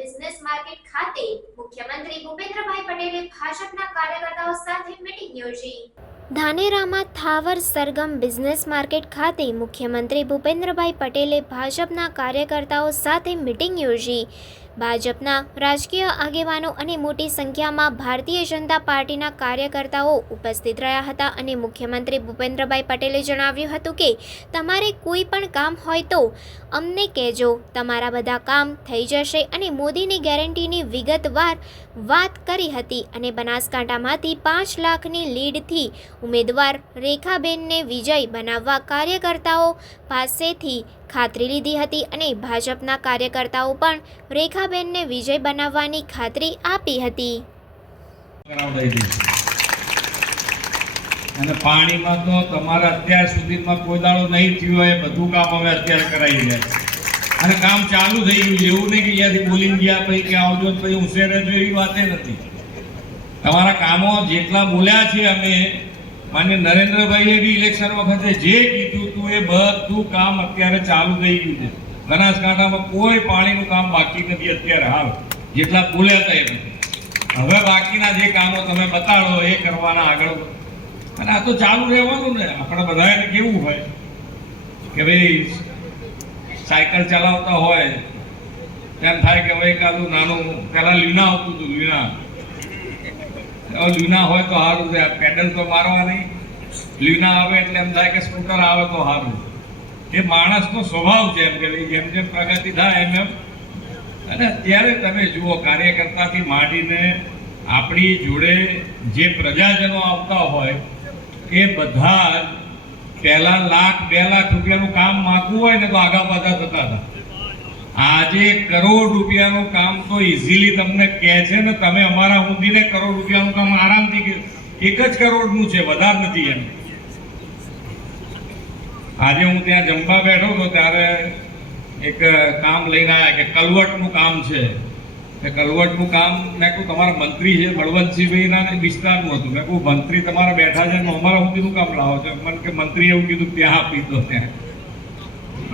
Business market ખાતે મુખ્યમંત્રી ભૂપેન્દ્રભાઈ પટેલે ભાજપના કાર્યકર્તાઓ સાથે મીટિંગ યોજી. ધાનેરામાં થાવર સરગમ બિઝનેસ માર્કેટ ખાતે મુખ્યમંત્રી ભૂપેન્દ્રભાઈ પટેલે ભાજપના કાર્યકર્તાઓ સાથે મીટિંગ યોજી. ભાજપના રાજકીય આગેવાનો અને મોટી સંખ્યામાં ભારતીય જનતા પાર્ટીના કાર્યકર્તાઓ ઉપસ્થિત રહ્યા હતા અને મુખ્યમંત્રી ભૂપેન્દ્રભાઈ પટેલે જણાવ્યું હતું કે, તમારે કોઈ પણ કામ હોય તો અમને કહેજો, તમારા બધા કામ થઈ જશે અને મોદીની ગેરંટીની વિગતવાર વાત કરી હતી અને બનાસકાંઠામાંથી પાંચ લાખની લીડથી ઉમેદવાર રેખાબેનને વિજય બનાવવા કાર્યકર્તાઓ પાસેથી ખાતરી લીધી હતી અને ભાજપના કાર્યકર્તાઓ પણ રેખાબેનને વિજય બનાવવાની ખાતરી આપી હતી. અને પાણીમાં તો તમારા અત્યાર સુધીમાં કોઈ દાડો નહીં થયો એ બધું કામ અમે અત્યારે કરાવી રહ્યા છે અને કામ ચાલુ થઈ ગયું એવું નહીં કે અહીંયાથી બોલીને ગયા પછી કે આવજો પછી ઉછેર જો એવી વાતે નથી. તમારા કામો જેટલા બોલ્યા છે અમે, માન્ય નરેન્દ્રભાઈએ બી ઇલેક્શન વખતે જે કીધું હતું એ બધું કામ અત્યારે ચાલુ થઈ ગયું છે. બનાસકાંઠામાં કોઈ પાણીનું કામ બાકી નથી અત્યારે હાલ. જેટલા બોલ્યા હતા એમ હવે બાકીના જે કામો તમે બતાડો એ કરવાના આગળ. અને આ તો ચાલુ રહેવાનું ને. આપણે બધાને કેવું હોય કે ભાઈ સાયકલ ચલાવતા હોય, તેમ થાય કે ભાઈ કાલું નાનું પેલા લીના આવતું હતું, લીના. લીના હોય તો સારું છે. પેડલ તો મારવા નહીં લીના આવે એટલે એમ થાય કે સ્કૂટર આવે તો સારું. એ માણસનો સ્વભાવ છે એમ કે જેમ જેમ પ્રગતિ થાય એમ એમ. અને અત્યારે તમે જુઓ, કાર્યકર્તાથી માંડીને આપણી જોડે જે પ્રજાજનો આવતા હોય, એ બધા જ પહેલા લાખ, બે લાખ રૂપિયાનું કામ માગવું હોય ને તો આગા પાછા થતા હતા. આજે કરોડ રૂપિયાનું કામ તો ઇઝીલી તમને કહે છે ને, તમે અમારા ઊંધીને કરોડ રૂપિયાનું કામ આરામથી એક જ કરોડનું છે, વધારે નથી એમ. આજે હું ત્યાં જમવા બેઠો હતો ત્યારે એક કામ લઈને આવ્યા કે કલવટનું કામ છે. એ કલવટનું કામ મેં કહું તમારા મંત્રી છે, બળવંતસિંહભાઈના વિસ્તારનું હતું. મેં કહું મંત્રી તમારા બેઠા છે અમારા સુધીનું કામ લાવો છો? મને કે, મંત્રી એવું કીધું, ત્યાં આપી દો, ત્યાં.